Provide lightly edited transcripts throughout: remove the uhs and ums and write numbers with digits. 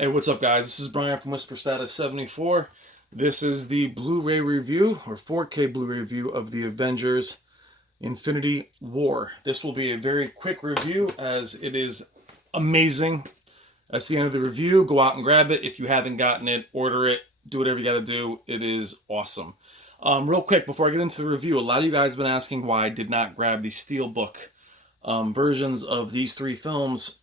Hey, what's up, guys? This is Brian from Whisper Status 74. This is the Blu-ray review, or 4K Blu-ray review of the Avengers Infinity War. This will be a very quick review as it is amazing. That's the end of the review. Go out and grab it. If you haven't gotten it, order it. Do whatever you got to do. It is awesome. Real quick, before I get into the review, a lot of you guys have been asking why I did not grab the Steelbook versions of these three films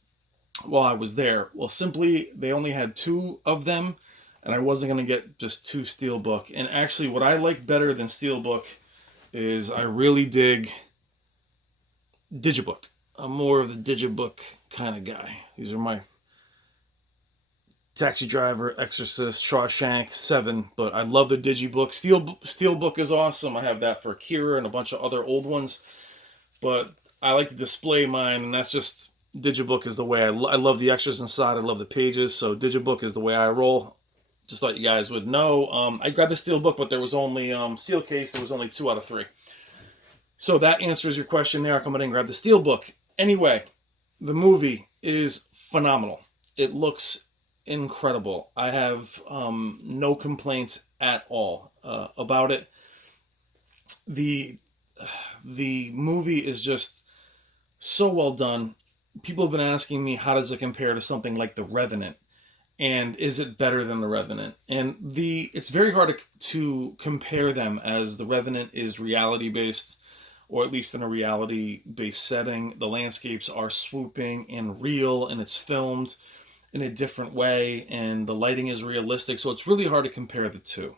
while I was there. Well, simply, they only had two of them, and I wasn't going to get just two Steelbook. And actually, what I like better than Steelbook is I really dig Digibook. I'm more of the Digibook kind of guy. These are my Taxi Driver, Exorcist, Shawshank, Seven, but I love the Digibook. Steelbook is awesome. I have that for Akira and a bunch of other old ones, but I like to display mine, and that's just Digibook is the way I love the extras inside. I love the pages, so Digibook is the way I roll. Just thought you guys would know. I grabbed a Steelbook, but there was only steel case. There was only 2 out of 3. So that answers your question there. I'll come in and grab the Steelbook. Anyway, the movie is phenomenal. It looks incredible. I have no complaints at all about it. The movie is just so well done. People have been asking me, how does it compare to something like The Revenant? And is it better than The Revenant? And it's very hard to compare them, as The Revenant is reality-based, or at least in a reality-based setting. The landscapes are swooping and real, and it's filmed in a different way, and the lighting is realistic, so it's really hard to compare the two.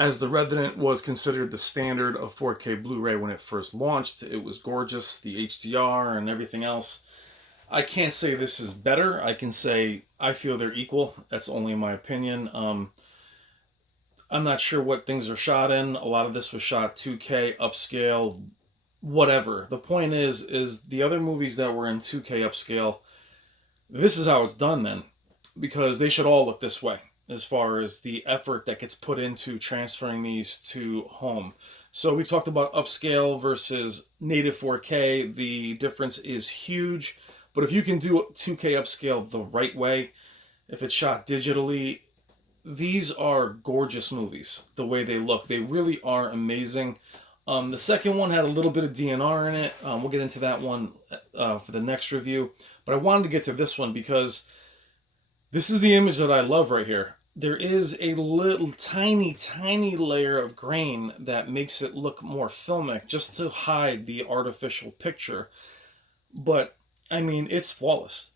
As The Revenant was considered the standard of 4K Blu-ray when it first launched, it was gorgeous, the HDR and everything else. I can't say this is better. I can say I feel they're equal. That's only my opinion. I'm not sure what things are shot in. A lot of this was shot 2K, upscale, whatever. The point is the other movies that were in 2K upscale, this is how it's done then, because they should all look this way as far as the effort that gets put into transferring these to home. So we talked about upscale versus native 4K. The difference is huge. But if you can do 2K upscale the right way, if it's shot digitally, these are gorgeous movies, the way they look. They really are amazing. The second one had a little bit of DNR in it. We'll get into that one for the next review. But I wanted to get to this one because this is the image that I love right here. There is a little tiny, tiny layer of grain that makes it look more filmic, just to hide the artificial picture. But, I mean, it's flawless.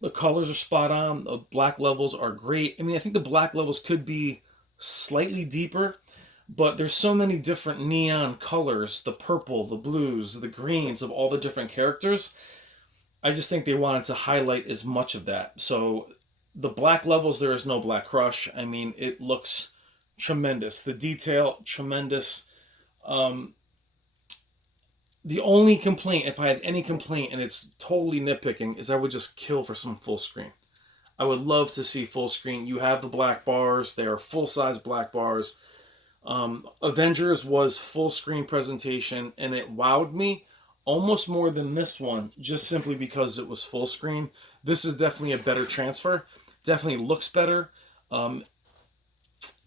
The colors are spot on. The black levels are great. I mean, I think the black levels could be slightly deeper, but there's so many different neon colors, the purple, the blues, the greens of all the different characters. I just think they wanted to highlight as much of that. So the black levels, there is no black crush. I mean, it looks tremendous. The detail, tremendous. The only complaint, if I had any complaint, and it's totally nitpicking, is I would just kill for some full screen. I would love to see full screen. You have the black bars. They are full-size black bars. Avengers was full screen presentation, and it wowed me almost more than this one, just simply because it was full screen. This is definitely a better transfer. Definitely looks better.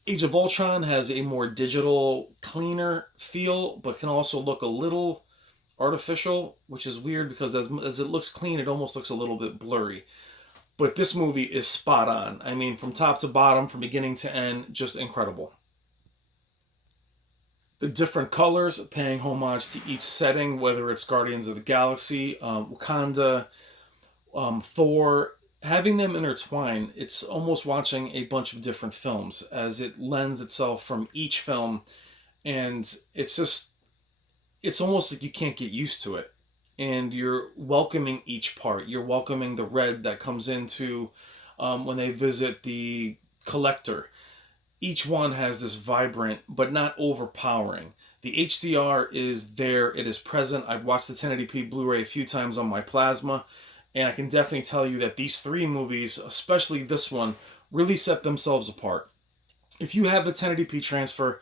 Age of Ultron has a more digital, cleaner feel, but can also look a little artificial, which is weird because as it looks clean, it almost looks a little bit blurry. But this movie is spot on. I mean, from top to bottom, from beginning to end, just incredible. The different colors, paying homage to each setting, whether it's Guardians of the Galaxy, Wakanda, Thor, having them intertwine, it's almost watching a bunch of different films as it lends itself from each film, and it's almost like you can't get used to it. And you're welcoming each part. You're welcoming the red that comes into when they visit the collector. Each one has this vibrant, but not overpowering. The HDR is there. It is present. I've watched the 1080p Blu-ray a few times on my plasma, and I can definitely tell you that these three movies, especially this one, really set themselves apart. If you have the 1080p transfer,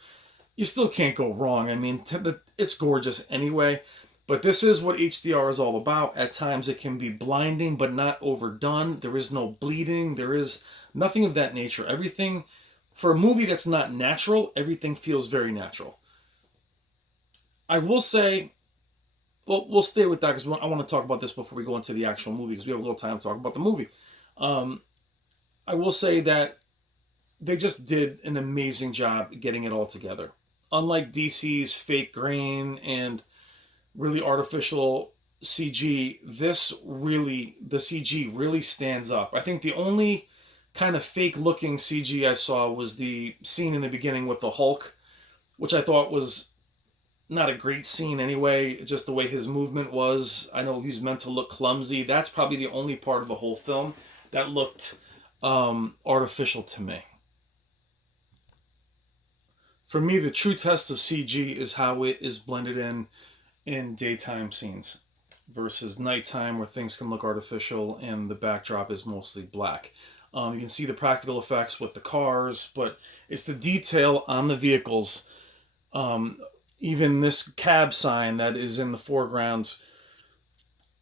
you still can't go wrong. I mean, it's gorgeous anyway. But this is what HDR is all about. At times it can be blinding, but not overdone. There is no bleeding. There is nothing of that nature. Everything, for a movie that's not natural, everything feels very natural. I will say, well, we'll stay with that because I want to talk about this before we go into the actual movie because we have a little time to talk about the movie. I will say that they just did an amazing job getting it all together. Unlike DC's fake grain and really artificial CG, the CG really stands up. I think the only kind of fake looking CG I saw was the scene in the beginning with the Hulk, which I thought was not a great scene anyway, just the way his movement was. I know he's meant to look clumsy. That's probably the only part of the whole film that looked artificial to me. For me, the true test of CG is how it is blended in daytime scenes versus nighttime where things can look artificial and the backdrop is mostly black. You can see the practical effects with the cars, but it's the detail on the vehicles. Even this cab sign that is in the foreground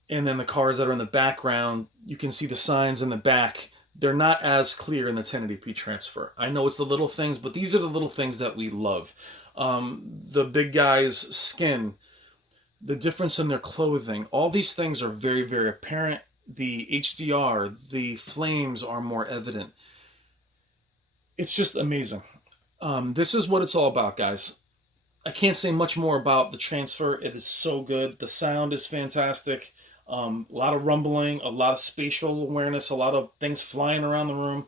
and then the cars that are in the background, you can see the signs in the back. They're not as clear in the 1080p transfer. I know it's the little things, but these are the little things that we love. The big guy's skin, the difference in their clothing, all these things are very, very apparent. The HDR, the flames are more evident. It's just amazing. This is what it's all about, guys. I can't say much more about the transfer. It is so good. The sound is fantastic. A lot of rumbling, a lot of spatial awareness, a lot of things flying around the room.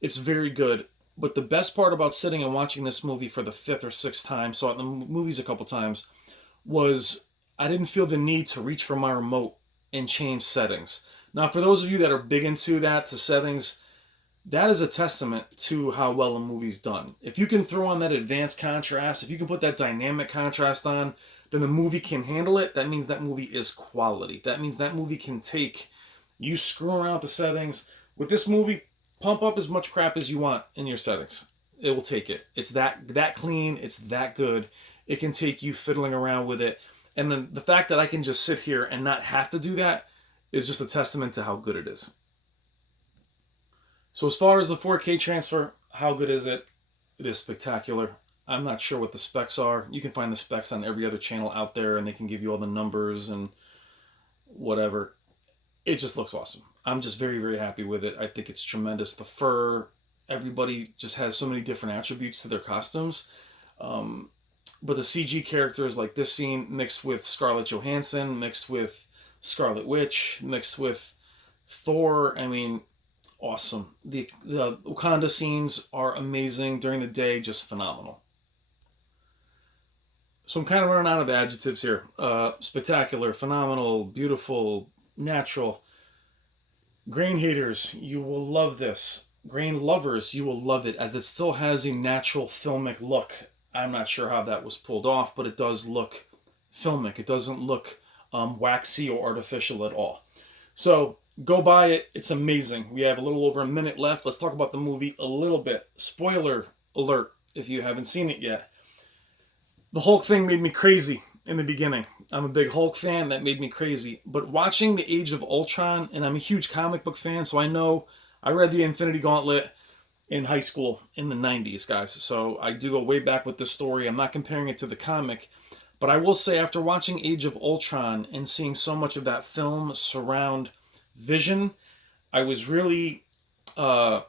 It's very good. But the best part about sitting and watching this movie for the 5th or 6th time, saw it in the movies a couple times, was I didn't feel the need to reach for my remote and change settings. Now, for those of you that are big into that, to settings, that is a testament to how well a movie's done. If you can throw on that advanced contrast, if you can put that dynamic contrast on, then the movie can handle it. That means that movie is quality. That means that movie can take, you screw around with the settings. With this movie, pump up as much crap as you want in your settings. It will take it. It's that clean. It's that good. It can take you fiddling around with it. And then the fact that I can just sit here and not have to do that is just a testament to how good it is. So as far as the 4K transfer, how good is it? It is spectacular. I'm not sure what the specs are. You can find the specs on every other channel out there and they can give you all the numbers and whatever. It just looks awesome. I'm just very, very happy with it. I think it's tremendous. The fur, everybody just has so many different attributes to their costumes. But the CG characters like this scene mixed with Scarlett Johansson, mixed with Scarlet Witch, mixed with Thor, I mean, awesome. The Wakanda scenes are amazing during the day, just phenomenal. So I'm kind of running out of adjectives here. Spectacular, phenomenal, beautiful, natural. Grain haters, you will love this. Grain lovers, you will love it as it still has a natural filmic look. I'm not sure how that was pulled off, but it does look filmic. It doesn't look waxy or artificial at all. So go buy it. It's amazing. We have a little over a minute left. Let's talk about the movie a little bit. Spoiler alert if you haven't seen it yet. The Hulk thing made me crazy in the beginning. I'm a big Hulk fan. That made me crazy. But watching the Age of Ultron, and I'm a huge comic book fan, so I read the Infinity Gauntlet in high school in the 90s, guys. So I do go way back with this story. I'm not comparing it to the comic. But I will say, after watching Age of Ultron and seeing so much of that film surround Vision, I was really not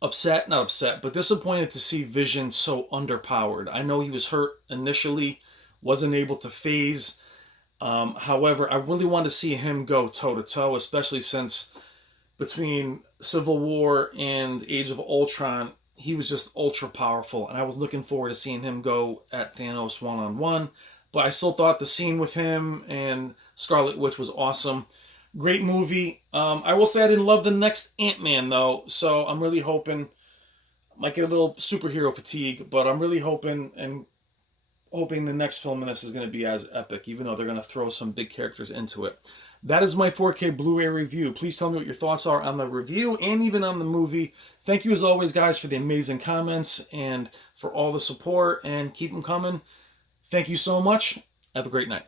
upset, but disappointed to see Vision so underpowered. I know he was hurt initially, wasn't able to phase. However, I really want to see him go toe-to-toe, especially since between Civil War and Age of Ultron, he was just ultra powerful, and I was looking forward to seeing him go at Thanos one-on-one. But I still thought the scene with him and Scarlet Witch was awesome. Great movie. I will say I didn't love the next Ant-Man, though, so I'm really hoping, might get a little superhero fatigue, but I'm really hoping the next film in this is going to be as epic, even though they're going to throw some big characters into it. That is my 4K Blu-ray review. Please tell me what your thoughts are on the review and even on the movie. Thank you as always, guys, for the amazing comments and for all the support, and keep them coming. Thank you so much. Have a great night.